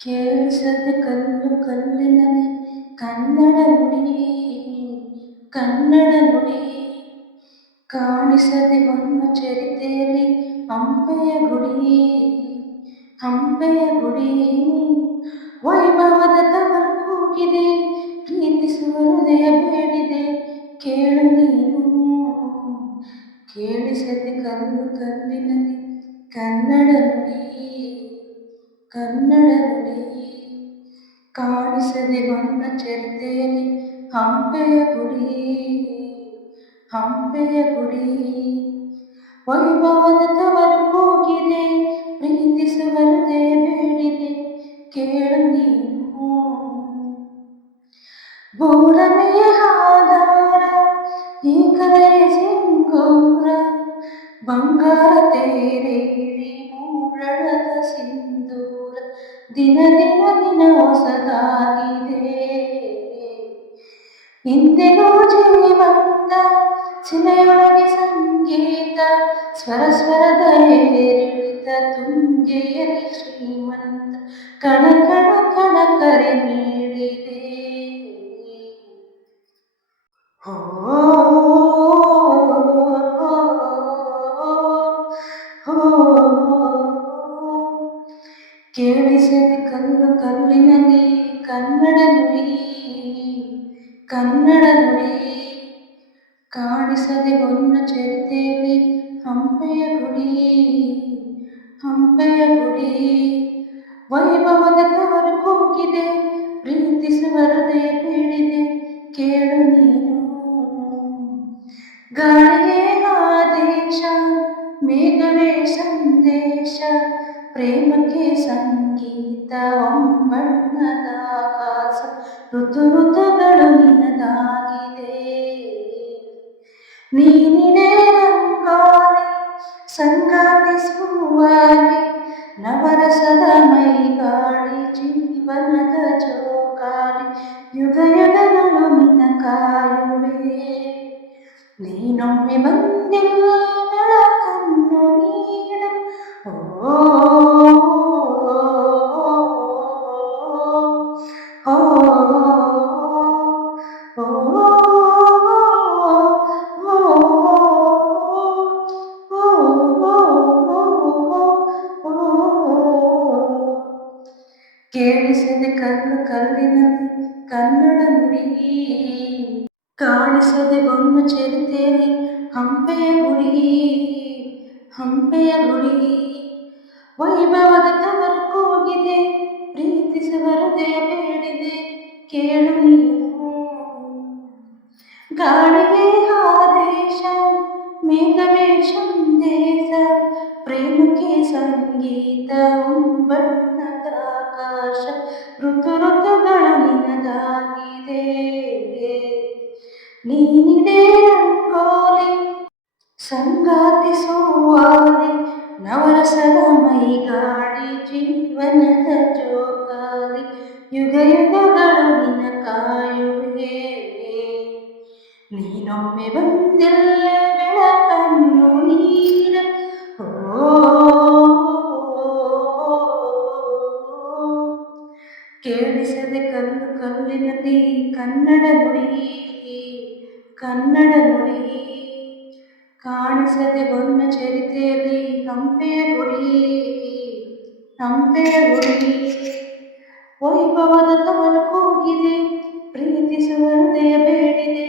ಕೇಳಿಸದೆ ಕಲ್ಲು ಕಲ್ಲಿನಲ್ಲಿ ಕನ್ನಡ ನುಡಿ ಕನ್ನಡ ನುಡಿ ಕಾಣಿಸದೆ ಹೊನ್ನ ಚರಿತೆಯಲ್ಲಿ ಹಂಪೆಯ ಗುಡಿ ಹಂಪೆಯ ಗುಡಿ ವೈಭವದ ತವರ ಕೂಗಿದೆ ಪ್ರೀತಿಸುವ ಹೃದಯ ಬೇಡಿದೆ ಕೇಳು ನೀನು ಕೇಳಿಸದೆ ಕಲ್ಲು ಕಲ್ಲಿನಲ್ಲಿ ಕನ್ನಡ ನುಡಿ ಕನ್ನಡ ನುಡಿ ಕಾಣಿಸದೆ ಹೊನ್ನ ಚರಿತೆಯಲ್ಲಿ ಹಂಪೆಯ ಗುಡಿ ಹಂಪೆಯ ಗುಡಿ ವೈಭವದ ತವರು ಹೋಗಿದೆ ಪ್ರೀತಿಸುವ ಹೃದಯ ಬೇಡಿದೆ ಕೇಳು ನೀನು ಭೂರಮೆಯ ಆಧಾರ ಏಕದಯ ಸಿಂಗೂರ ಬಂಗಾರ ತೇರೇರಿ ಮೂಡಣದ ಸಿಂಧೂರ ದಿನ ದಿನ ದಿನ ಹೊಸದಾಗಿದೆ ಇಂದಿಗೂ ಜೀವಂತ ಶಿಲೆಯೊಳಗೆ ಸಂಗೀತ ಸ್ವರ ಸ್ವರದ ಏರಿಳಿತ ತುಂಗೆಯಲ್ಲಿ ಶ್ರೀಮಂತ ಕಣ ಕಣ ಕಣ ಕರೆ ನೀಡಿದೆ ಹೋ ಕೇಳಿಸದೆ ಕಲ್ಲು ಕಲ್ಲಿನಲ್ಲಿ ಕನ್ನಡ ನುಡಿ ಕನ್ನಡ ನುಡಿ ಕಾಣಿಸದೆ ಹೊನ್ನ ಚರಿತೆಯಲ್ಲಿ ಹಂಪೆಯ ಗುಡಿ ಹಂಪೆಯ ಗುಡಿ ವೈಭವದ ತವರು ಕೂಗಿದೆ ಪ್ರೀತಿಸುವ ಹೃದಯ ಪೀಡಿದೆ ಕೇಳು ನೀನು ಗಾಳಿಯೇ ಆದೇಶ ಮೇಘವೇ ಸಂದೇಶ ಪ್ರೇಮಕ್ಕೆ ಸಂಗೀತ ಒಂಬಣ್ಣದ ಆಕಾಶ ಋತು ಋತುಗಳು ನಿನದಾಗಿದೆ ನೀನಿನೇ ರಂಗೋಲಿ ಸಂಗಾತಿ ಸುವಾಲಿ ನವರಸದ ಮೈಗಾಳಿ ಜೀವನದ ಜೋಕಾಲಿ ಯುಗ ಯುಗಗಳು ನಿನ್ನ ಕಾಯುವೆ ನೀನೊಮ್ಮೆ ಬಂದಿಲ್ಲ ಬೆಳಕನ್ನು ನೀಡ ಓ ಓ ಕೇಳಿಸದೆ ಕಲ್ಲು ಕಲ್ಲಿನಲ್ಲಿ ಕನ್ನಡ ನುಡಿ ಕಾಣಿಸದೆ ಹೊನ್ನ ಚರಿತೆಯಲ್ಲಿ ಹಂಪೆಯ ಗುಡಿ ಹಂಪೆಯ ಗುಡಿ ವೈಭವದ ತವರು ಕೂಗಿದೆ ಪ್ರೀತಿಸುವ ಹೃದಯ ಬೇಡಿದೆ ಕೇಳು ನೀನು ಗಾಳಿಯೇ ಆದೇಶ ಮೇಘವೇ ಸಂದೇಶ ಪ್ರೇಮಕ್ಕೆ ಸಂಗೀತ ಬಣ್ಣದ ಆಕಾಶ ಋತು ಋತುಗಳು ನಿನದಾಗಿದೆ ನೀನಿದೆ ರಂಗೋಲಿ ಸಂಗಾತಿ ಸುವಾಲಿ ನವರಸದ ಮೈಗಾಡಿ ಜೀವನದ ಜೋಕಾಲಿ ಯುಗ ಯುಗಗಳು ನಿನ್ನ ಕಾಯುವೆ ನೀನೊಮ್ಮೆ ಬಂದಿಲ್ಲ ಬೆಳಕನ್ನು ನೀಡ ಕೇಳಿಸದೆ ಕಲ್ಲು ಕಲ್ಲಿನಲ್ಲಿ ಕನ್ನಡ ನುಡಿ ಕನ್ನಡ ನುಡಿ ಕಾಣಿಸದೆ ಹೊನ್ನ ಚರಿತೆಯಲ್ಲಿ ಹಂಪೆಯ ಗುಡಿ ಹಂಪೆಯ ಗುಡಿ ವೈಭವದ ತವರು ಕೂಗಿದೆ ಪ್ರೀತಿಸುವ ಹೃದಯ ಬೇಡಿದೆ